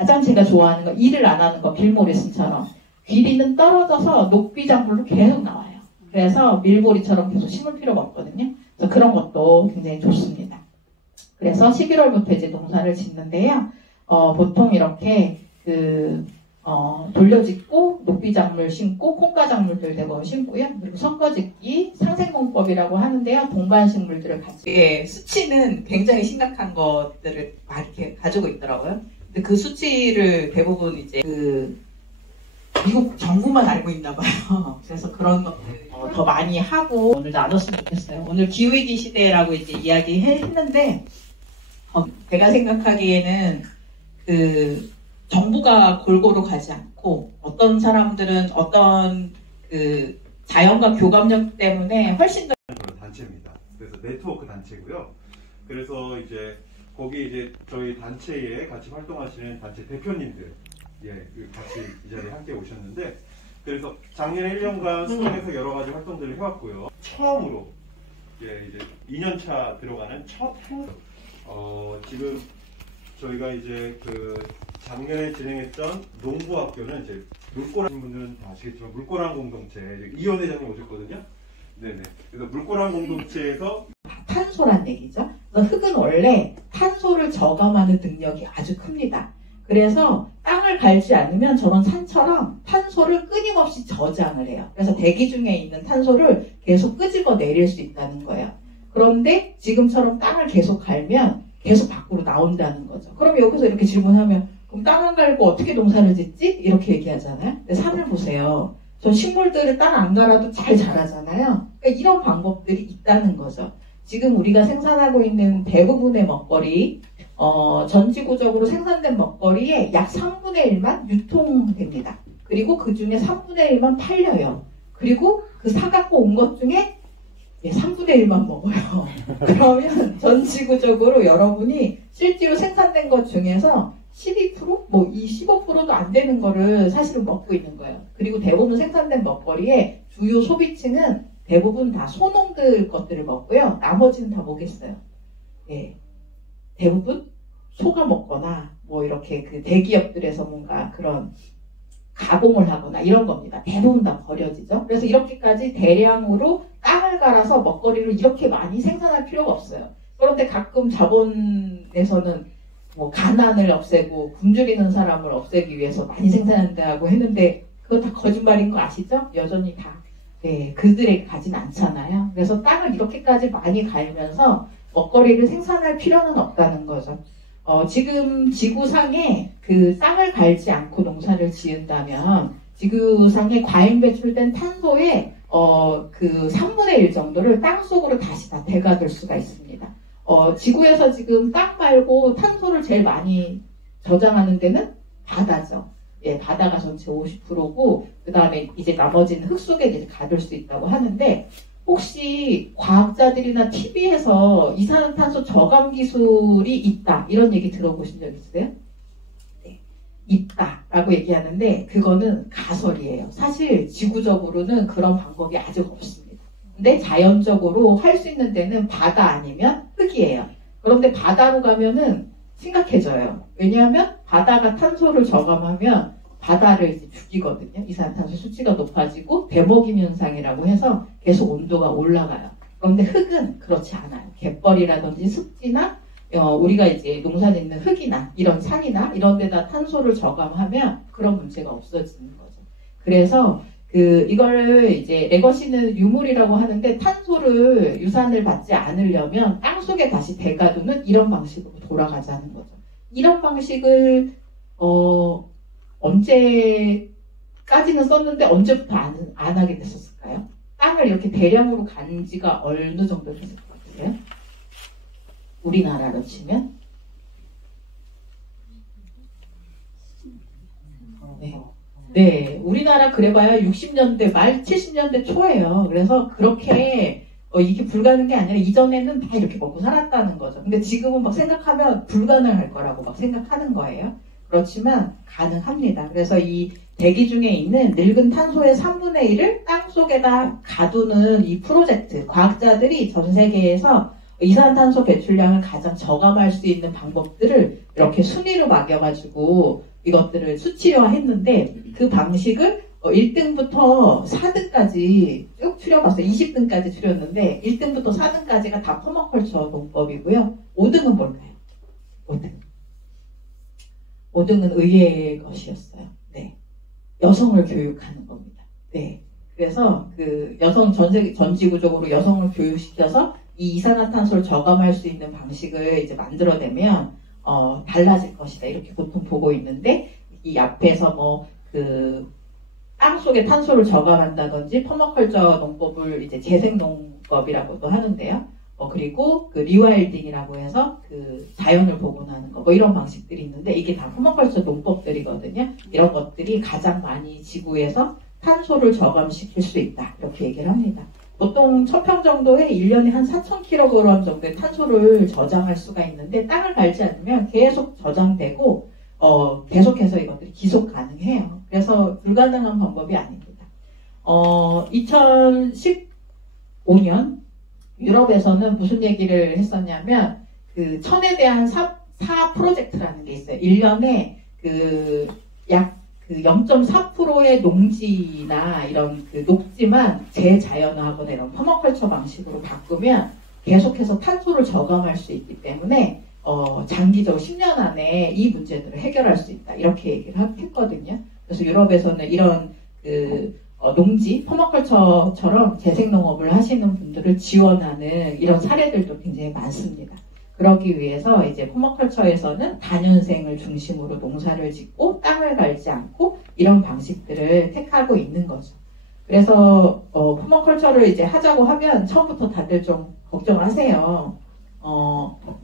가장 제가 좋아하는 거, 일을 안 하는 거, 빌모리슨처럼. 귀리는 떨어져서 녹비작물로 계속 나와요. 그래서 밀보리처럼 계속 심을 필요가 없거든요. 그래서 그런 것도 굉장히 좋습니다. 그래서 11월부터 이제 농사를 짓는데요. 보통 이렇게 돌려짓고 녹비작물 심고 콩가작물들 대거 심고요. 그리고 선거짓기, 상생공법이라고 하는데요. 동반식물들을 같이 수치는 굉장히 심각한 것들을 많이 이렇게 가지고 있더라고요. 근데 그 수치를 대부분 이제 미국 정부만 알고 있나 봐요. 그래서 그런 것들 더 많이 하고 오늘 나눴으면 좋겠어요. 오늘 기후위기 시대라고 이제 이야기했는데 제가 생각하기에는 정부가 골고루 가지 않고 어떤 사람들은 어떤 자연과 교감력 때문에 훨씬 더 그런 단체입니다. 그래서 네트워크 단체고요. 그래서 이제 거기 이제 저희 단체에 같이 활동하시는 단체 대표님들 같이 이 자리에 함께 오셨는데 그래서 작년 1년간 수원에서 여러 가지 활동들을 해왔고요. 처음으로 이제 2년차 들어가는 첫 지금 저희가 이제 작년에 진행했던 농부학교는 이제 물꼬란 분들은 다 아시겠지만 물꼬란 공동체 이현 회장님 오셨거든요. 네네. 그래서 물꼬란 공동체에서 탄소란 얘기죠. 그래서 흙은 원래 탄소를 저감하는 능력이 아주 큽니다. 그래서 땅을 갈지 않으면 저런 산처럼 탄소를 끊임없이 저장을 해요. 그래서 대기 중에 있는 탄소를 계속 끄집어 내릴 수 있다는 거예요. 그런데 지금처럼 땅을 계속 갈면 계속 밖으로 나온다는 거죠. 그럼 여기서 이렇게 질문하면 그럼 땅 안 갈고 어떻게 농사를 짓지? 이렇게 얘기하잖아요. 근데 산을 보세요. 저 식물들을 땅 안 갈아도 잘 자라잖아요. 그러니까 이런 방법들이 있다는 거죠. 지금 우리가 생산하고 있는 대부분의 먹거리, 전지구적으로 생산된 먹거리의 약 3분의 1만 유통됩니다. 그리고 그 중에 3분의 1만 팔려요. 그리고 그 사갖고 온 것 중에 3분의 1만 먹어요. 그러면 전지구적으로 여러분이 실제로 생산된 것 중에서 12%? 이 15%도 안 되는 거를 사실은 먹고 있는 거예요. 그리고 대부분 생산된 먹거리의 주요 소비층은 대부분 다 소농들 것들을 먹고요. 나머지는 다 뭐겠어요? 대부분 소가 먹거나 이렇게 대기업들에서 뭔가 그런 가공을 하거나 이런 겁니다. 대부분 다 버려지죠. 그래서 이렇게까지 대량으로 땅을 갈아서 먹거리를 이렇게 많이 생산할 필요가 없어요. 그런데 가끔 자본에서는 가난을 없애고 굶주리는 사람을 없애기 위해서 많이 생산한다고 했는데 그거 다 거짓말인 거 아시죠? 여전히 다 그들에게 가진 않잖아요. 그래서 땅을 이렇게까지 많이 갈면서 먹거리를 생산할 필요는 없다는 거죠. 지금 지구상에 땅을 갈지 않고 농사를 지은다면 지구상에 과잉 배출된 탄소의 3분의 1 정도를 땅속으로 다시 다 되가둘 수가 있습니다. 지구에서 지금 땅 말고 탄소를 제일 많이 저장하는 데는 바다죠. 바다가 전체 50%고 그 다음에 이제 나머지는 흙 속에 이제 가둘 수 있다고 하는데 혹시 과학자들이나 TV에서 이산화탄소 저감 기술이 있다 이런 얘기 들어보신 적 있으세요? 네, 있다라고 얘기하는데 그거는 가설이에요. 사실 지구적으로는 그런 방법이 아직 없습니다. 근데 자연적으로 할 수 있는 데는 바다 아니면 흙이에요. 그런데 바다로 가면은 심각해져요. 왜냐하면 바다가 탄소를 저감하면 바다를 이제 죽이거든요. 이산화탄소 수치가 높아지고 대먹임 현상이라고 해서 계속 온도가 올라가요. 그런데 흙은 그렇지 않아요. 갯벌이라든지 습지나 우리가 이제 농사짓는 흙이나 이런 산이나 이런 데다 탄소를 저감하면 그런 문제가 없어지는 거죠. 그래서 이걸 이제 레거시는 유물이라고 하는데 탄소를 유산을 받지 않으려면 땅속에 다시 대가두는 이런 방식으로 돌아가자는 거죠. 이런 방식을 언제까지는 썼는데 언제부터 안 하게 됐었을까요? 땅을 이렇게 대량으로 간 지가 어느 정도 됐을 것 같으세요? 우리나라로 치면? 네, 우리나라 그래봐야 60년대 말 70년대 초예요. 그래서 그렇게 이게 불가능한 게 아니라 이전에는 다 이렇게 먹고 살았다는 거죠. 근데 지금은 막 생각하면 불가능할 거라고 막 생각하는 거예요. 그렇지만 가능합니다. 그래서 이 대기 중에 있는 늙은 탄소의 3분의 1을 땅속에다 가두는 이 프로젝트, 과학자들이 전 세계에서 이산화탄소 배출량을 가장 저감할 수 있는 방법들을 이렇게 순위로 매겨가지고 이것들을 수치화했는데 그 방식을 1등부터 4등까지 쭉 추려봤어요. 20등까지 추렸는데 1등부터 4등까지가 다 퍼마컬처 농법이고요. 5등은 뭘까요? 5등은 의외의 것이었어요. 네, 여성을 교육하는 겁니다. 네, 그래서 그 여성 전지구적으로 여성을 교육시켜서 이 이산화탄소를 저감할 수 있는 방식을 이제 만들어내면 달라질 것이다 이렇게 보통 보고 있는데 이 앞에서 뭐 그 땅 속에 탄소를 저감한다든지 퍼마컬처 농법을 이제 재생농법이라고도 하는데요. 그리고 그 리와일딩이라고 해서 그 자연을 복원하는 거 뭐 이런 방식들이 있는데 이게 다 퍼마컬처 농법들이거든요. 이런 것들이 가장 많이 지구에서 탄소를 저감시킬 수 있다 이렇게 얘기를 합니다. 보통 1000평 정도에 1년에 한 4000kg 정도의 탄소를 저장할 수가 있는데 땅을 갈지 않으면 계속 저장되고 계속해서 이것들이 지속 가능해요. 그래서 불가능한 방법이 아닙니다. 2015년 유럽에서는 무슨 얘기를 했었냐면 그 천에 대한 사 프로젝트라는 게 있어요. 1년에 약 0.4%의 농지나 이런 그 녹지만 재자연화하거나 이런 퍼마컬처 방식으로 바꾸면 계속해서 탄소를 저감할 수 있기 때문에 장기적으로 10년 안에 이 문제들을 해결할 수 있다 이렇게 얘기를 했거든요. 그래서 유럽에서는 이런 농지, 퍼마컬처처럼 재생농업을 하시는 분들을 지원하는 이런 사례들도 굉장히 많습니다. 그러기 위해서 이제 퍼마컬처에서는 다년생을 중심으로 농사를 짓고 땅을 갈지 않고 이런 방식들을 택하고 있는 거죠. 그래서 퍼마컬처를 이제 하자고 하면 처음부터 다들 좀 걱정을 하세요.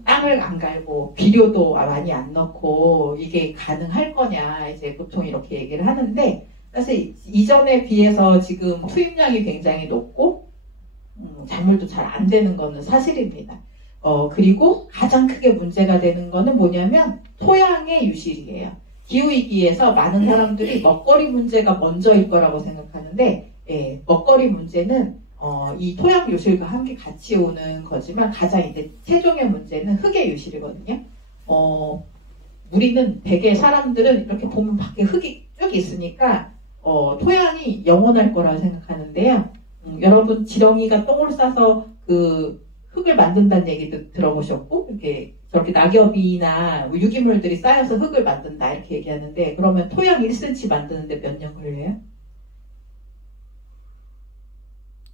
땅을 안 갈고 비료도 많이 안 넣고 이게 가능할 거냐 이제 보통 이렇게 얘기를 하는데 사실 이전에 비해서 지금 투입량이 굉장히 높고 작물도 잘 안 되는 거는 사실입니다. 그리고 가장 크게 문제가 되는 거는 뭐냐면 토양의 유실이에요. 기후위기에서 많은 사람들이 먹거리 문제가 먼저일 거라고 생각하는데 먹거리 문제는 이 토양 유실과 함께 같이 오는 거지만 가장 이제 최종의 문제는 흙의 유실이거든요. 우리는 대개 사람들은 이렇게 보면 밖에 흙이 쭉 있으니까 토양이 영원할 거라고 생각하는데요. 여러분 지렁이가 똥을 싸서 그 흙을 만든다는 얘기도 들어보셨고 이렇게 저렇게 낙엽이나 유기물들이 쌓여서 흙을 만든다 이렇게 얘기하는데 그러면 토양 1cm 만드는데 몇 년 걸려요?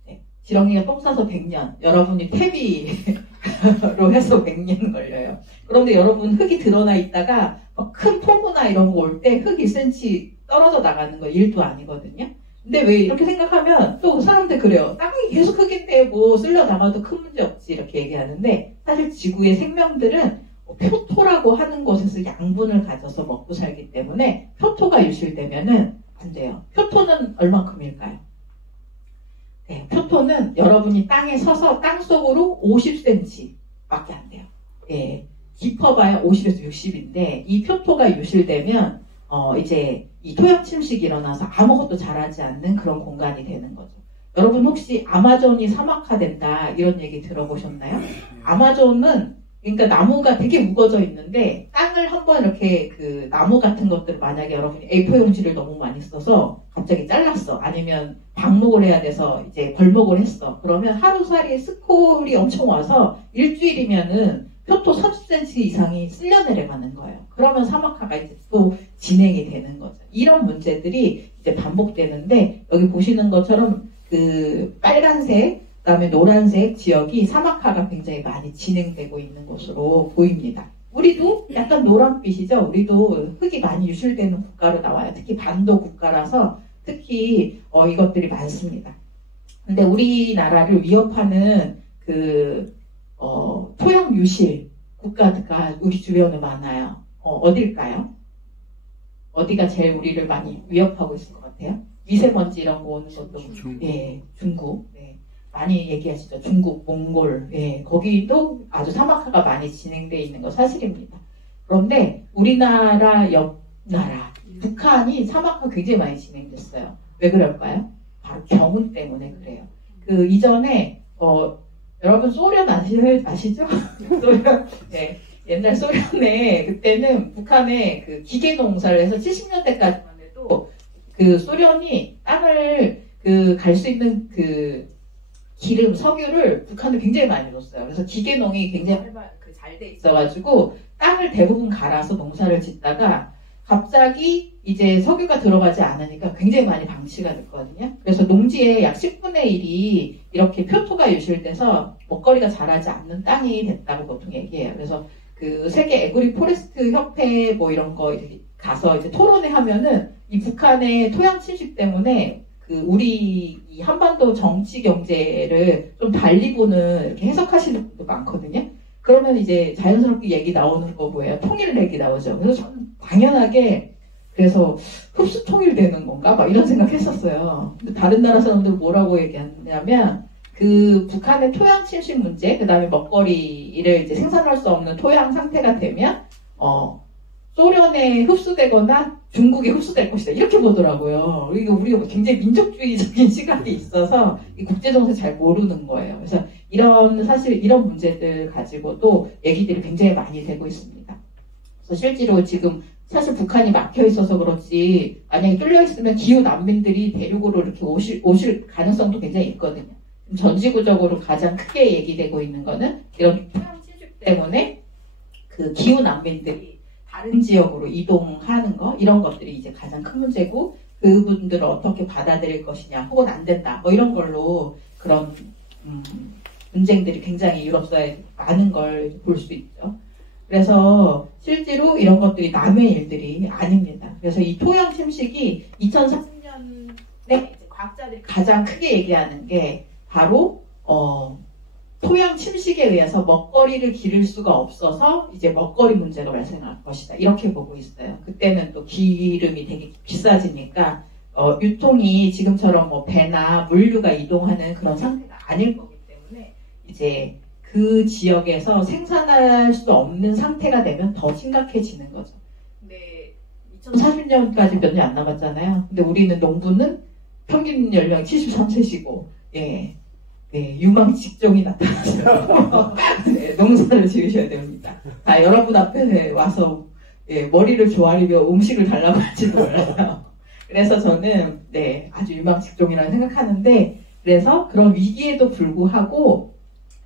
네, 지렁이가 똥 싸서 100년 여러분이 퇴비로 해서 100년 걸려요. 그런데 여러분 흙이 드러나 있다가 큰 폭우나 이런 거 올 때 흙 1cm 떨어져 나가는 거 일도 아니거든요. 근데 왜 이렇게 생각하면 또 사람들 그래요. 땅이 계속 흙인데 뭐 쓸려 나가도 큰 문제 없지 이렇게 얘기하는데 사실 지구의 생명들은 표토라고 하는 곳에서 양분을 가져서 먹고 살기 때문에 표토가 유실되면은 안 돼요. 표토는 얼만큼일까요? 네, 표토는 여러분이 땅에 서서 땅 속으로 50cm 밖에 안 돼요. 예, 깊어봐야 50에서 60인데 이 표토가 유실되면 이제 이 토양 침식이 일어나서 아무것도 자라지 않는 그런 공간이 되는 거죠. 여러분 혹시 아마존이 사막화된다 이런 얘기 들어보셨나요? 아마존은 그러니까 나무가 되게 우거져 있는데 땅을 한번 이렇게 그 나무 같은 것들을 만약에 여러분이 A4 용지를 너무 많이 써서 갑자기 잘랐어. 아니면 방목을 해야 돼서 이제 벌목을 했어. 그러면 하루살이 스콜이 엄청 와서 일주일이면은 표토 30cm 이상이 쓸려 내려가는 거예요. 그러면 사막화가 이제 또 진행이 되는 거죠. 이런 문제들이 이제 반복되는데 여기 보시는 것처럼 그 빨간색, 그다음에 노란색 지역이 사막화가 굉장히 많이 진행되고 있는 것으로 보입니다. 우리도 약간 노란빛이죠. 우리도 흙이 많이 유실되는 국가로 나와요. 특히 반도 국가라서 특히 이것들이 많습니다. 근데 우리나라를 위협하는 토양 유실 국가가 우리 주변에 많아요. 어딜까요? 어디가 제일 우리를 많이 위협하고 있을 것 같아요? 미세먼지 이런 거 오는 것도 중국. 네. 많이 얘기하시죠. 중국, 몽골. 예, 거기도 아주 사막화가 많이 진행되어 있는 거 사실입니다. 그런데 우리나라 옆 나라 북한이 사막화 굉장히 많이 진행됐어요. 왜 그럴까요? 바로 경운 때문에 그래요. 그 이전에 여러분 소련 아시죠? 소련, 네. 옛날 소련에 그때는 북한에 그 기계 농사를 해서 70년대까지만 해도 그 소련이 땅을 그 갈 수 있는 그 기름, 석유를 북한에 굉장히 많이 줬어요. 그래서 기계농이 굉장히 잘 돼 있어가지고 땅을 대부분 갈아서 농사를 짓다가 갑자기 이제 석유가 들어가지 않으니까 굉장히 많이 방치가 됐거든요. 그래서 농지의 약 10분의 1이 이렇게 표토가 유실돼서 먹거리가 자라지 않는 땅이 됐다고 보통 얘기해요. 그래서 그 세계 에그리 포레스트 협회 뭐 이런 거 이렇게 가서 이제 토론회 하면은 이 북한의 토양 침식 때문에 그 우리 이 한반도 정치 경제를 좀 달리 보는 이렇게 해석하시는 분도 많거든요. 그러면 이제 자연스럽게 얘기 나오는 거 뭐예요? 통일 얘기 나오죠. 그래서 저는 당연하게 그래서 흡수 통일되는 건가? 막 이런 생각했었어요. 근데 다른 나라 사람들 뭐라고 얘기하냐면 그 북한의 토양 침식 문제, 그 다음에 먹거리를 이제 생산할 수 없는 토양 상태가 되면 소련에 흡수되거나 중국에 흡수될 것이다. 이렇게 보더라고요. 이거 우리가 굉장히 민족주의적인 시각이 있어서 이 국제정세 잘 모르는 거예요. 그래서 사실 이런 문제들 가지고도 얘기들이 굉장히 많이 되고 있습니다. 그래서 실제로 지금 사실 북한이 막혀 있어서 그렇지 만약에 뚫려 있으면 기후 난민들이 대륙으로 이렇게 오실 가능성도 굉장히 있거든요. 전지구적으로 가장 크게 얘기되고 있는 거는 이런 토양 침식 때문에 그 기후 난민들이 다른 지역으로 이동하는 거 이런 것들이 이제 가장 큰 문제고 그분들을 어떻게 받아들일 것이냐 혹은 안 된다 뭐 이런 걸로 그런 분쟁들이 굉장히 유럽 사회에 많은 걸 볼 수 있죠. 그래서 실제로 이런 것들이 남의 일들이 아닙니다. 그래서 이 토양 침식이 2030년에 과학자들이 가장 크게 얘기하는 게 바로 토양 침식에 의해서 먹거리를 기를 수가 없어서 이제 먹거리 문제가 발생할 것이다. 이렇게 보고 있어요. 그때는 또 기름이 되게 비싸지니까 유통이 지금처럼 뭐 배나 물류가 이동하는 그런 상태가 아닐 거기 때문에 이제 그 지역에서 생산할 수 없는 상태가 되면 더 심각해지는 거죠. 근데 2040년까지 몇 년 안 남았잖아요. 근데 우리는 농부는 평균 연령이 73세시고 예. 네, 유망 직종이 나타났어요. 네, 농사를 지으셔야 됩니다. 다 여러분 앞에 와서 예, 머리를 조아리며 음식을 달라고 할지도 몰라요. 그래서 저는 네, 아주 유망 직종이라고 생각하는데 그래서 그런 위기에도 불구하고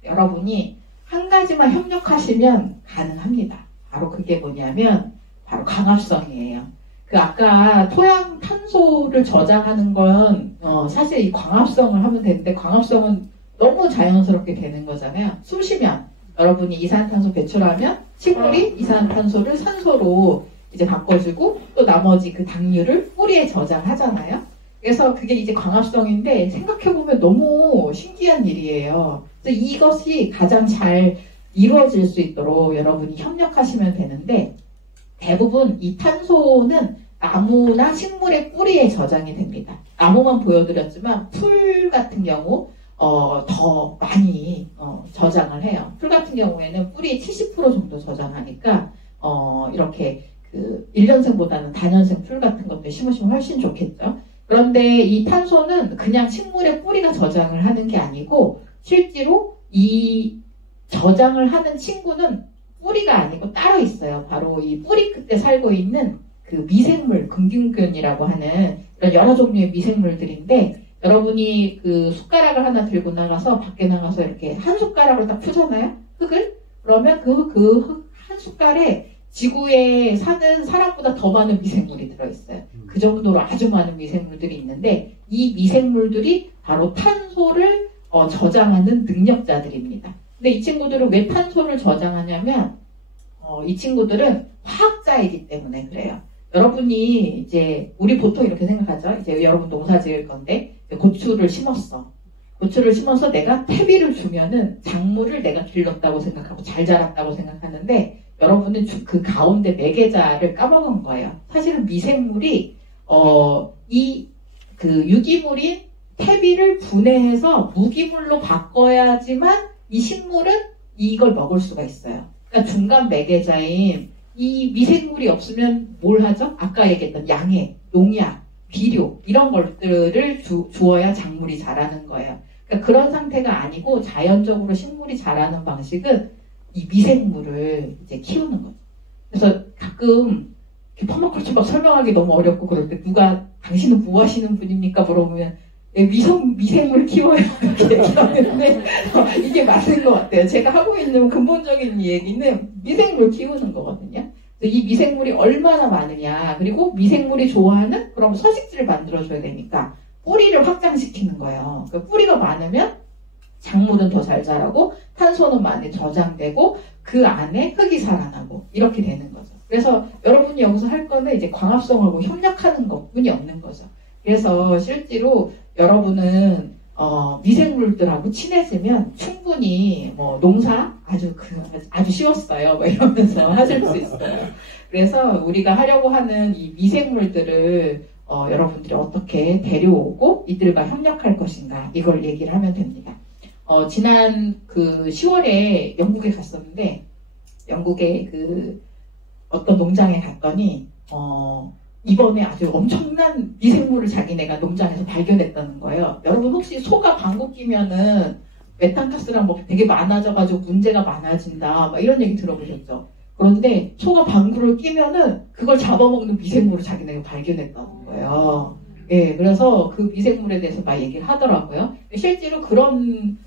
여러분이 한 가지만 협력하시면 가능합니다. 바로 그게 뭐냐면 바로 광합성이에요. 그 아까 토양 탄소를 저장하는 건 사실 이 광합성을 하면 되는데 광합성은 너무 자연스럽게 되는 거잖아요. 숨 쉬면 여러분이 이산탄소 배출하면 식물이 이산탄소를 산소로 이제 바꿔주고 또 나머지 그 당류를 뿌리에 저장하잖아요. 그래서 그게 이제 광합성인데 생각해보면 너무 신기한 일이에요. 그래서 이것이 가장 잘 이루어질 수 있도록 여러분이 협력하시면 되는데 대부분 이 탄소는 나무나 식물의 뿌리에 저장이 됩니다. 나무만 보여드렸지만 풀 같은 경우 더 많이 저장을 해요. 풀 같은 경우에는 뿌리 70% 정도 저장하니까 이렇게 그 1년생보다는 다년생 풀 같은 것들 심으시면 훨씬 좋겠죠. 그런데 이 탄소는 그냥 식물의 뿌리가 저장을 하는 게 아니고 실제로 이 저장을 하는 친구는 뿌리가 아니고 따로 있어요. 바로 이 뿌리 끝에 살고 있는 그 미생물, 금균균이라고 하는 이런 여러 종류의 미생물들인데 여러분이 그 숟가락을 하나 들고 나가서 밖에 나가서 이렇게 한 숟가락을 딱 푸잖아요. 흙을. 그러면 그 한 숟갈에 지구에 사는 사람보다 더 많은 미생물이 들어있어요. 그 정도로 아주 많은 미생물들이 있는데 이 미생물들이 바로 탄소를 저장하는 능력자들입니다. 근데 이 친구들은 왜 탄소를 저장하냐면 이 친구들은 화학자이기 때문에 그래요. 여러분이 이제 우리 보통 이렇게 생각하죠. 이제 여러분 농사 지을 건데 고추를 심었어. 고추를 심어서 내가 퇴비를 주면은 작물을 내가 길렀다고 생각하고 잘 자랐다고 생각하는데 여러분은 그 가운데 매개자를 까먹은 거예요. 사실은 미생물이 이 그 유기물인 퇴비를 분해해서 무기물로 바꿔야지만 이 식물은 이걸 먹을 수가 있어요. 그러니까 중간 매개자인 이 미생물이 없으면 뭘 하죠? 아까 얘기했던 양해, 농약, 비료 이런 것들을 주어야 작물이 자라는 거예요. 그러니까 그런 상태가 아니고 자연적으로 식물이 자라는 방식은 이 미생물을 이제 키우는 거죠. 그래서 가끔 퍼마culture 막 설명하기 너무 어렵고 그럴 때 누가 당신은 뭐 하시는 분입니까? 물어보면 미생물 키워요. 이렇게 얘기하는데 이게 맞는 것 같아요. 제가 하고 있는 근본적인 얘기는 미생물 키우는 거거든요. 이 미생물이 얼마나 많으냐, 그리고 미생물이 좋아하는 그럼 서식지를 만들어줘야 되니까 뿌리를 확장시키는 거예요. 그러니까 뿌리가 많으면 작물은 더 잘 자라고 탄소는 많이 저장되고 그 안에 흙이 살아나고 이렇게 되는 거죠. 그래서 여러분이 여기서 할 거는 이제 광합성하고 협력하는 것뿐이 없는 거죠. 그래서 실제로 여러분은 미생물들하고 친해지면 충분히 뭐 농사 아주 쉬웠어요. 뭐 이러면서 하실 수 있어요. 그래서 우리가 하려고 하는 이 미생물들을 여러분들이 어떻게 데려오고 이들과 협력할 것인가 이걸 얘기를 하면 됩니다. 지난 그 10월에 영국에 갔었는데 영국에 그 어떤 농장에 갔더니 이번에 아주 엄청난 미생물을 자기네가 농장에서 발견했다는 거예요. 여러분 혹시 소가 방구 끼면은 메탄가스랑 뭐 되게 많아져가지고 문제가 많아진다 막 이런 얘기 들어보셨죠? 그런데 소가 방구를 끼면은 그걸 잡아먹는 미생물을 자기네가 발견했다는 거예요. 예, 그래서 그 미생물에 대해서 막 얘기를 하더라고요. 실제로 그런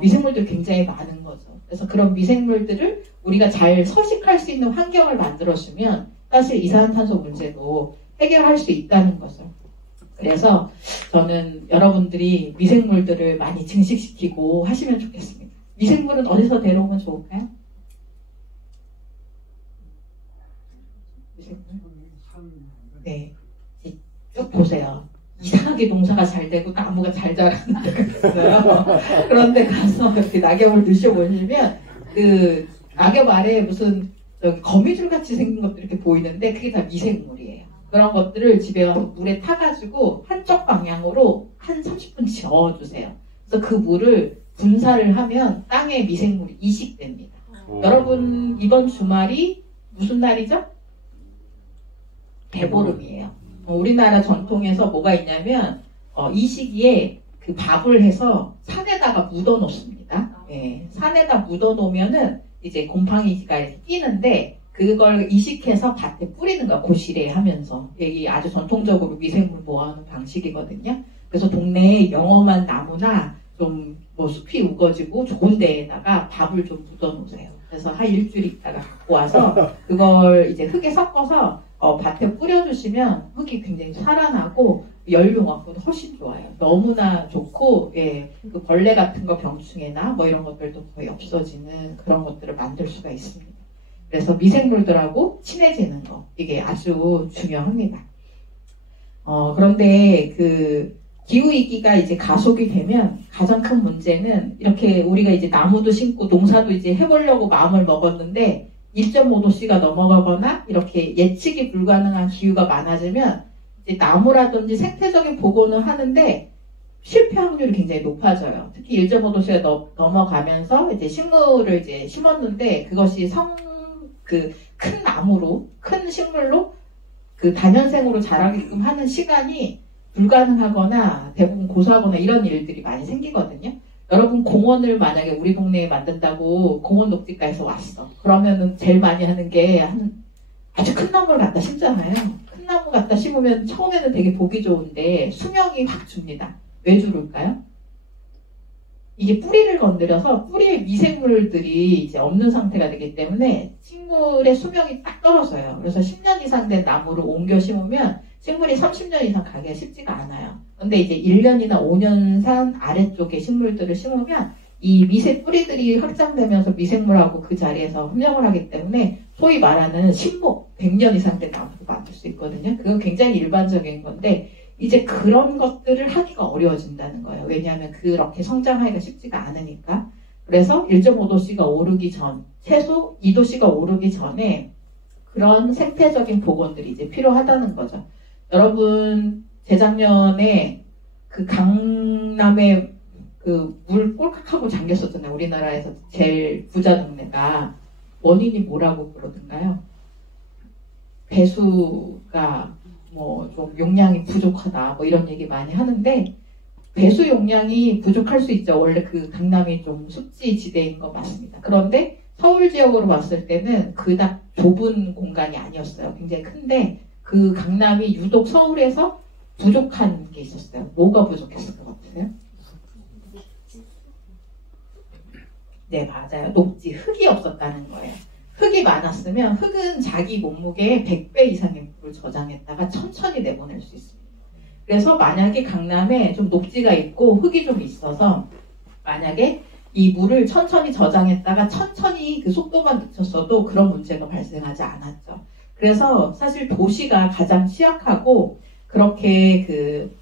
미생물들이 굉장히 많은 거죠. 그래서 그런 미생물들을 우리가 잘 서식할 수 있는 환경을 만들어주면 사실 이산화탄소 문제도 해결할 수 있다는 거죠. 그래서 저는 여러분들이 미생물들을 많이 증식시키고 하시면 좋겠습니다. 미생물은 어디서 데려오면 좋을까요? 미생물? 네. 쭉 보세요. 이상하게 농사가 잘 되고 나무가 잘 자라는 데가 있어요. 그런데 가서 이렇게 낙엽을 드셔보시면 그 낙엽 아래에 무슨 거미줄 같이 생긴 것들이 이렇게 보이는데 그게 다 미생물이에요. 그런 것들을 집에 와서 물에 타가지고 한쪽 방향으로 한 30분 저어주세요. 그래서 그 물을 분사를 하면 땅에 미생물이 이식됩니다. 여러분 이번 주말이 무슨 날이죠? 대보름이에요. 우리나라 전통에서 뭐가 있냐면 이 시기에 그 밥을 해서 산에다가 묻어 놓습니다. 예, 산에다 묻어 놓으면은 이제 곰팡이가 이렇게 끼는데 그걸 이식해서 밭에 뿌리는 거야. 고시래 하면서. 이게 아주 전통적으로 미생물 모아놓은 방식이거든요. 그래서 동네에 영험한 나무나 좀 뭐 숲이 우거지고 좋은 데에다가 밥을 좀 묻어 놓으세요. 그래서 한 일주일 있다가 갖고 와서 그걸 이제 흙에 섞어서 밭에 뿌려주시면 흙이 굉장히 살아나고 연료만큼 훨씬 좋아요. 너무나 좋고, 예, 그 벌레 같은 거 병충해나 뭐 이런 것들도 거의 없어지는 그런 것들을 만들 수가 있습니다. 그래서 미생물들하고 친해지는 거, 이게 아주 중요합니다. 그런데 그 기후위기가 이제 가속이 되면 가장 큰 문제는 이렇게 우리가 이제 나무도 심고 농사도 이제 해보려고 마음을 먹었는데 1.5도씨가 넘어가거나 이렇게 예측이 불가능한 기후가 많아지면 이제 나무라든지 생태적인 보건을 하는데 실패 확률이 굉장히 높아져요. 특히 1.5도씨가 넘어가면서 이제 식물을 이제 심었는데 그것이 큰 나무로, 큰 식물로 그 다년생으로 자라게끔 하는 시간이 불가능하거나 대부분 고사하거나 이런 일들이 많이 생기거든요. 여러분 공원을 만약에 우리 동네에 만든다고 공원 녹지가에서 왔어. 그러면은 제일 많이 하는 게 아주 큰 나무를 갖다 심잖아요. 큰 나무 갖다 심으면 처음에는 되게 보기 좋은데 수명이 확 줍니다. 왜 줄을까요? 이게 뿌리를 건드려서 뿌리에 미생물들이 이제 없는 상태가 되기 때문에 식물의 수명이 딱 떨어져요. 그래서 10년 이상 된 나무를 옮겨 심으면 식물이 30년 이상 가기가 쉽지가 않아요. 근데 이제 1년이나 5년 산 아래쪽에 식물들을 심으면 이 미세 뿌리들이 확장되면서 미생물하고 그 자리에서 협력을 하기 때문에 소위 말하는 신목, 100년 이상 된 나무를 만들 수 있거든요. 그건 굉장히 일반적인 건데 이제 그런 것들을 하기가 어려워진다는 거예요. 왜냐하면 그렇게 성장하기가 쉽지가 않으니까. 그래서 1.5도씨가 오르기 전, 최소 2도씨가 오르기 전에 그런 생태적인 복원들이 이제 필요하다는 거죠. 여러분, 재작년에 그 강남에 그 물 꼴깍하고 잠겼었잖아요. 우리나라에서 제일 부자 동네가. 원인이 뭐라고 그러던가요? 배수가 뭐 좀 용량이 부족하다 뭐 이런 얘기 많이 하는데 배수 용량이 부족할 수 있죠. 원래 그 강남이 좀 습지 지대인 거 맞습니다. 그런데 서울 지역으로 봤을 때는 그닥 좁은 공간이 아니었어요. 굉장히 큰데 그 강남이 유독 서울에서 부족한 게 있었어요. 뭐가 부족했을 것 같으세요? 네, 맞아요. 녹지, 흙이 없었다는 거예요. 흙이 많았으면 흙은 자기 몸무게의 100배 이상의 물을 저장했다가 천천히 내보낼 수 있습니다. 그래서 만약에 강남에 좀 녹지가 있고 흙이 좀 있어서 만약에 이 물을 천천히 저장했다가 천천히 그 속도만 늦췄어도 그런 문제가 발생하지 않았죠. 그래서 사실 도시가 가장 취약하고 그렇게 그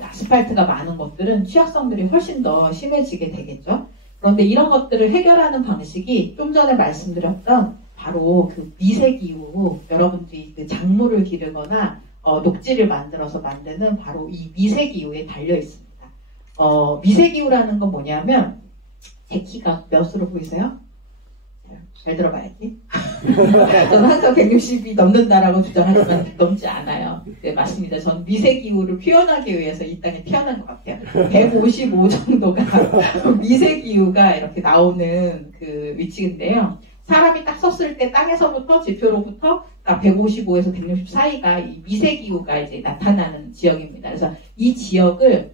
아스팔트가 많은 것들은 취약성들이 훨씬 더 심해지게 되겠죠. 그런데 이런 것들을 해결하는 방식이 좀 전에 말씀드렸던 바로 그 미세기후, 여러분들이 그 작물을 기르거나 녹지를 만들어서 만드는 바로 이 미세기후에 달려 있습니다. 미세기후라는 건 뭐냐면 제 키가 몇으로 보이세요? 잘 들어봐야지. 저는 항상 160이 넘는다라고 주장하지만 넘지 않아요. 네, 맞습니다. 전 미세기후를 표현하기 위해서 이 땅에 태어난 것 같아요. 155 정도가 미세기후가 이렇게 나오는 그 위치인데요. 사람이 딱 섰을 때 땅에서부터 지표로부터 딱 155에서 160 사이가 이 미세기후가 이제 나타나는 지역입니다. 그래서 이 지역을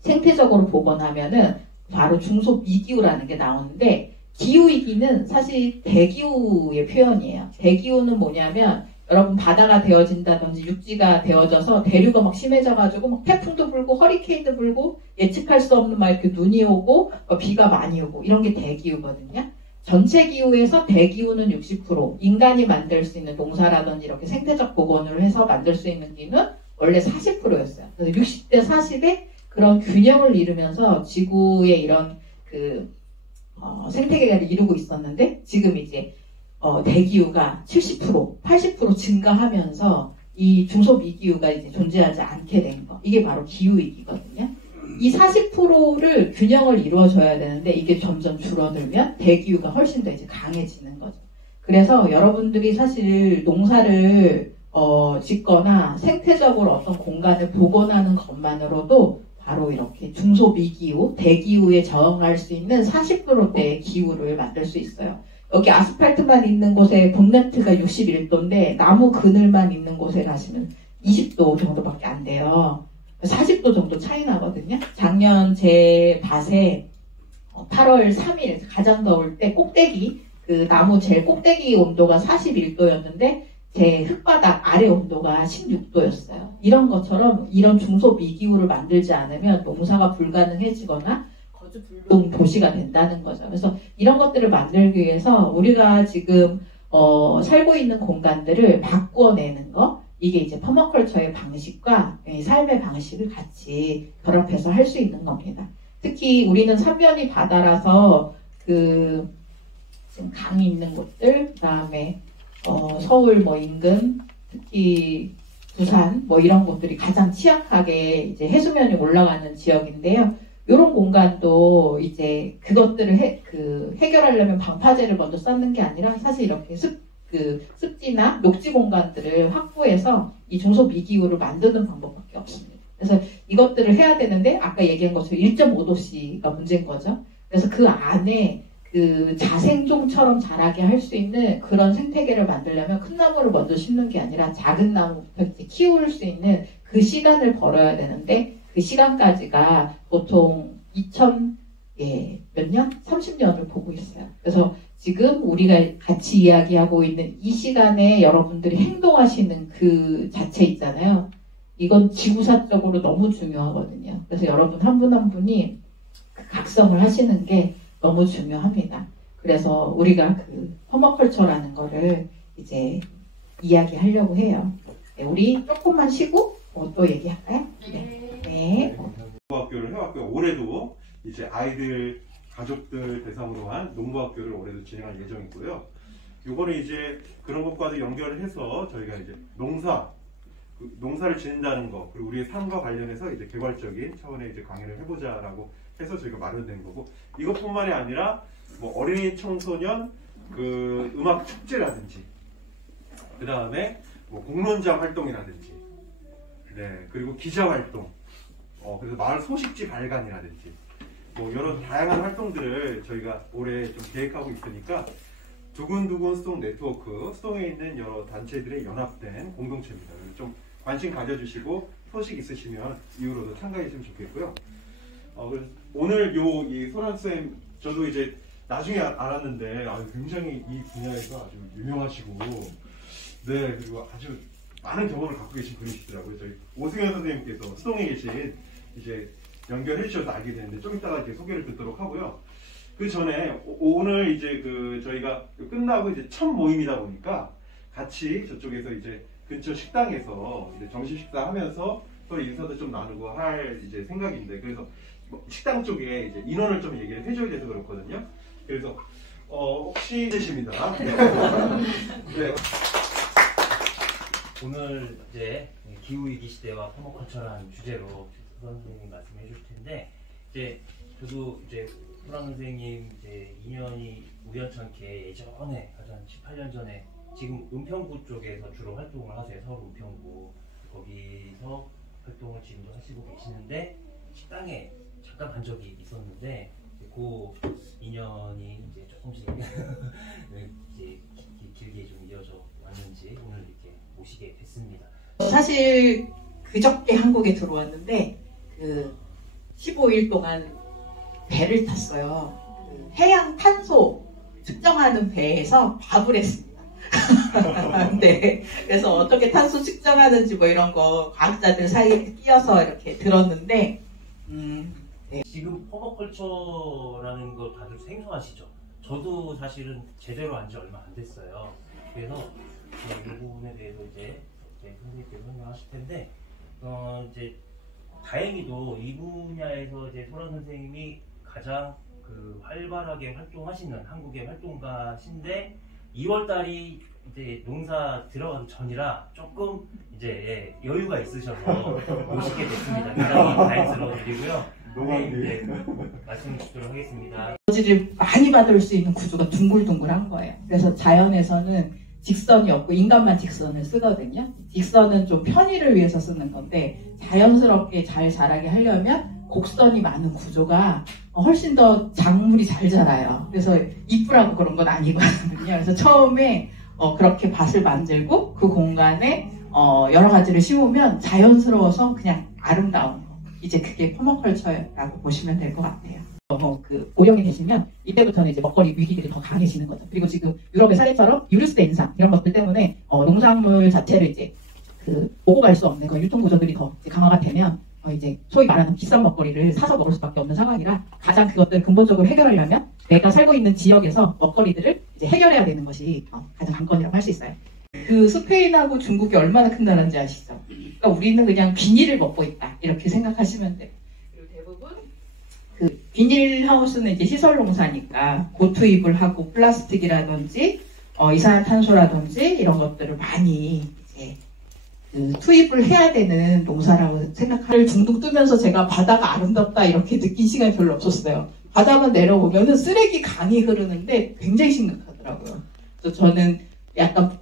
생태적으로 복원하면은 바로 중소미기후라는 게 나오는데 기후위기는 사실 대기후의 표현이에요. 대기후는 뭐냐면 여러분 바다가 되어진다든지 육지가 되어져서 대류가 막 심해져가지고 막 태풍도 불고 허리케인도 불고 예측할 수 없는 막 이렇게 눈이 오고 비가 많이 오고 이런 게 대기후거든요. 전체 기후에서 대기후는 60%, 인간이 만들 수 있는 농사라든지 이렇게 생태적 복원을 해서 만들 수 있는 기후는 원래 40%였어요. 그래서 60대 40의 그런 균형을 이루면서 지구의 이런 그 생태계를 이루고 있었는데 지금 이제 대기후가 70%, 80% 증가하면서 이 중소미기후가 이제 존재하지 않게 된 거. 이게 바로 기후위기거든요. 이 40%를 균형을 이루어줘야 되는데 이게 점점 줄어들면 대기후가 훨씬 더 이제 강해지는 거죠. 그래서 여러분들이 사실 농사를 짓거나 생태적으로 어떤 공간을 복원하는 것만으로도 바로 이렇게 중소미기후, 대기후에 저항할 수 있는 40%대의 기후를 만들 수 있어요. 여기 아스팔트만 있는 곳에 본네트가 61도인데 나무 그늘만 있는 곳에 가시면 20도 정도밖에 안 돼요. 40도 정도 차이 나거든요. 작년 제 밭에 8월 3일 가장 더울 때 꼭대기, 그 나무 제일 꼭대기 온도가 41도였는데 제 흙바닥 아래 온도가 16도였어요. 이런 것처럼 이런 중소미기후를 만들지 않으면 농사가 불가능해지거나 거주불능 도시가 된다는 거죠. 그래서 이런 것들을 만들기 위해서 우리가 지금 살고 있는 공간들을 바꾸어내는 거, 이게 이제 퍼머컬처의 방식과 삶의 방식을 같이 결합해서 할 수 있는 겁니다. 특히 우리는 삼면이 바다라서 그 지금 강이 있는 곳들, 그 다음에 서울 뭐 인근, 특히 부산 뭐 이런 곳들이 가장 취약하게 이제 해수면이 올라가는 지역인데요. 이런 공간도 이제 그것들을 해결하려면 방파제를 먼저 쌓는 게 아니라 사실 이렇게 습지나 녹지 공간들을 확보해서 이 중소미기후를 만드는 방법밖에 없습니다. 그래서 이것들을 해야 되는데 아까 얘기한 것처럼 1.5도씨가 문제인 거죠. 그래서 그 안에 그 자생종처럼 자라게 할 수 있는 그런 생태계를 만들려면 큰 나무를 먼저 심는 게 아니라 작은 나무부터 키울 수 있는 그 시간을 벌어야 되는데 그 시간까지가 보통 몇 년? 30년을 보고 있어요. 그래서 지금 우리가 같이 이야기하고 있는 이 시간에 여러분들이 행동하시는 그 자체 있잖아요. 이건 지구사적으로 너무 중요하거든요. 그래서 여러분 한 분 한 분이 그 각성을 하시는 게 너무 중요합니다. 그래서 우리가 그 퍼머컬처라는 거를 이제 이야기하려고 해요. 네, 우리 조금만 쉬고 또 얘기할까요? 네. 농부학교를 해왔고요. 올해도 이제 아이들, 가족들 대상으로 한 농부학교를 올해도 진행할 예정이고요. 요거는 이제 그런 것과도 연결을 해서 저희가 이제 농사를 지는다는 거, 그리고 우리의 삶과 관련해서 이제 개괄적인 차원의 이제 강의를 해보자라고 해서 저희가 마련된 거고, 이것뿐만이 아니라 뭐 어린이 청소년 그 음악 축제라든지, 그 다음에 뭐 공론장 활동이라든지, 네, 그리고 기자 활동, 그래서 마을 소식지 발간이라든지 뭐 여러 다양한 활동들을 저희가 올해 좀 계획하고 있으니까 두근두근 스동 네트워크, 스동에 있는 여러 단체들의 연합된 공동체입니다. 좀 관심 가져주시고 소식 있으시면 이후로도 참가해 주시면 좋겠고요. 그래서 오늘 이 소란쌤 저도 이제 나중에 알았는데 굉장히 이 분야에서 아주 유명하시고 네 그리고 아주 많은 경험을 갖고 계신 분이시더라고요. 저희 오승현 선생님께서 수동에 계신 이제 연결해 주셔서 알게 됐는데 좀 이따가 이제 소개를 듣도록 하고요. 그 전에 오늘 이제 저희가 끝나고 이제 첫 모임이다 보니까 같이 저쪽에서 이제 근처 식당에서 이제 점심 식사 하면서 서로 인사도 좀 나누고 할 이제 생각인데 그래서 식당 쪽에 이제 인원을 좀 얘기를 해줘야 돼서 그렇거든요. 그래서 혹시 되십니다. 네. 오늘 이제 기후위기 시대와 퍼머컬처라는 주제로 선생님이 말씀해 주실 텐데 이제 저도 이제 소란 선생님 이제 인연이 우연찮게 예전에 한 18년 전에 지금 은평구 쪽에서 주로 활동을 하세요. 서울 은평구 거기서 활동을 지금도 하시고 계시는데 식당에 잠깐 간 적이 있었는데 그 인연이 이제 조금씩 이제 길게 좀 이어져 왔는지 오늘 이렇게 모시게 됐습니다. 사실 그저께 한국에 들어왔는데 15일 동안 배를 탔어요. 해양 탄소 측정하는 배에서 밥을 했습니다. 네, 그래서 어떻게 탄소 측정하는지 뭐 이런 거 과학자들 사이에 끼어서 이렇게 들었는데 네. 지금 퍼머컬처라는 거 다들 생소하시죠? 저도 사실은 제대로 한 지 얼마 안 됐어요. 그래서 이 부분에 대해서 이제 선생님께서 설명하실 텐데 이제 다행히도 이 분야에서 이제 소란 선생님이 가장 활발하게 활동하시는 한국의 활동가신데 2월달이 이제 농사 들어가기 전이라 조금 이제 여유가 있으셔서 모시게 됐습니다. 굉장히 다행스러워 드리고요. 네, 말씀 주도록 하겠습니다. 에너지를 많이 받을 수 있는 구조가 둥글둥글한 거예요. 그래서 자연에서는 직선이 없고 인간만 직선을 쓰거든요. 직선은 좀 편의를 위해서 쓰는 건데 자연스럽게 잘 자라게 하려면 곡선이 많은 구조가 훨씬 더 작물이 잘 자라요. 그래서 이쁘라고 그런 건 아니거든요. 그래서 처음에 그렇게 밭을 만들고 그 공간에 여러 가지를 심으면 자연스러워서 그냥 아름다운 거. 이제 그게 퍼머컬처라고 보시면 될 것 같아요. 고령이 되시면 이때부터는 이제 먹거리 위기들이 더 강해지는 거죠. 그리고 지금 유럽의 사례처럼 유류세 인상 이런 것들 때문에 농산물 자체를 이제 오고 갈 수 없는 유통 구조들이 더 강화가 되면 이제 소위 말하는 비싼 먹거리를 사서 먹을 수밖에 없는 상황이라 가장 그것들을 근본적으로 해결하려면 내가 살고 있는 지역에서 먹거리들을 이제 해결해야 되는 것이 가장 관건이라고 할 수 있어요. 스페인하고 중국이 얼마나 큰 나라인지 아시죠? 그러니까 우리는 그냥 비닐을 먹고 있다 이렇게 생각하시면 돼요. 그리고 대부분 비닐하우스는 이제 시설 농사니까 고투입을 하고 플라스틱이라든지 이산화탄소라든지 이런 것들을 많이 이제 투입을 해야 되는 농사라고 생각할 둥둥 뜨면서 제가 바다가 아름답다 이렇게 느낀 시간이 별로 없었어요. 바다만 내려오면은 쓰레기 강이 흐르는데 굉장히 심각하더라고요. 그래서 저는 약간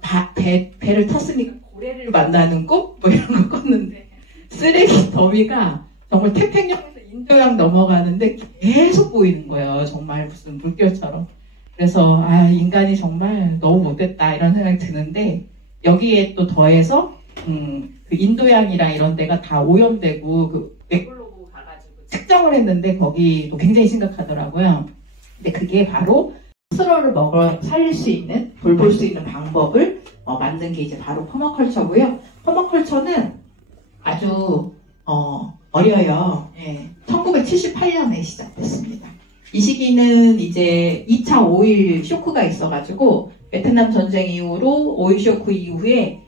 배를 탔으니까 고래를 만나는 꿈? 뭐 이런 거 꿨는데 쓰레기 더미가 정말 태평양에서 인도양 넘어가는데 계속 보이는 거예요. 정말 무슨 물결처럼. 그래서 인간이 정말 너무 못됐다 이런 생각이 드는데 여기에 또 더해서 그 인도양이랑 이런 데가 다 오염되고 메글로브 가가지고 측정을 했는데 거기도 굉장히 심각하더라고요. 근데 그게 바로 스스로를 살릴 수 있는, 돌볼 수 있는 방법을 만든 게 이제 바로 퍼머컬처고요. 퍼머컬처는 아주 어려요. 예, 1978년에 시작됐습니다. 이 시기는 이제 2차 오일 쇼크가 있어가지고 베트남 전쟁 이후로 오일 쇼크 이후에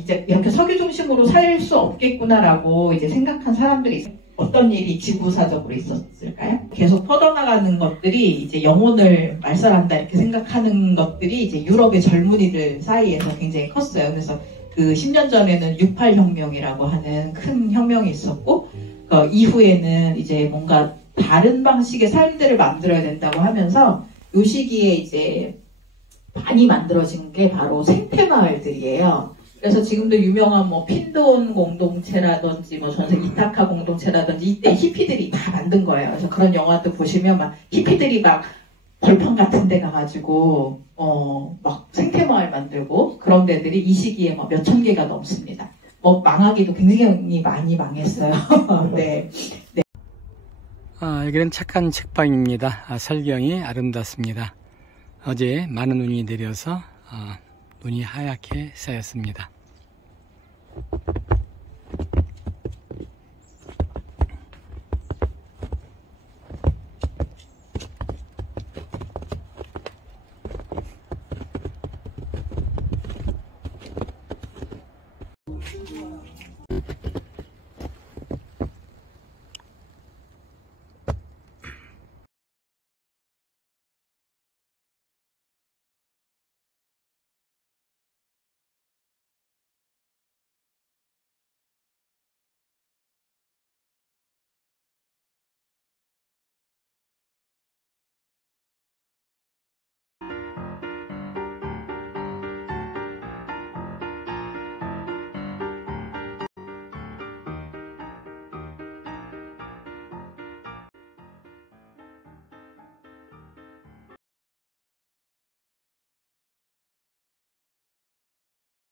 이제 이렇게 석유 중심으로 살 수 없겠구나라고 이제 생각한 사람들이 있어요. 어떤 일이 지구사적으로 있었을까요? 계속 퍼져나가는 것들이 이제 영혼을 말살한다 이렇게 생각하는 것들이 이제 유럽의 젊은이들 사이에서 굉장히 컸어요. 그래서 10년 전에는 68혁명이라고 하는 큰 혁명이 있었고 그 이후에는 이제 뭔가 다른 방식의 삶들을 만들어야 된다고 하면서 이 시기에 이제 많이 만들어진 게 바로 생태마을들이에요. 그래서 지금도 유명한 뭐 핀돈 공동체라든지 뭐 전생 이타카 공동체라든지 이때 히피들이 다 만든 거예요. 그래서 그런 영화도 보시면 막 히피들이 막 벌판 같은 데 가가지고 막 생태마을 만들고 그런 데들이 이 시기에 막 몇천 개가 넘습니다. 뭐 망하기도 굉장히 많이 망했어요. 네. 네. 여기는 착한 책방입니다. 설경이 아름답습니다. 어제 많은 눈이 내려서 눈이 하얗게 쌓였습니다.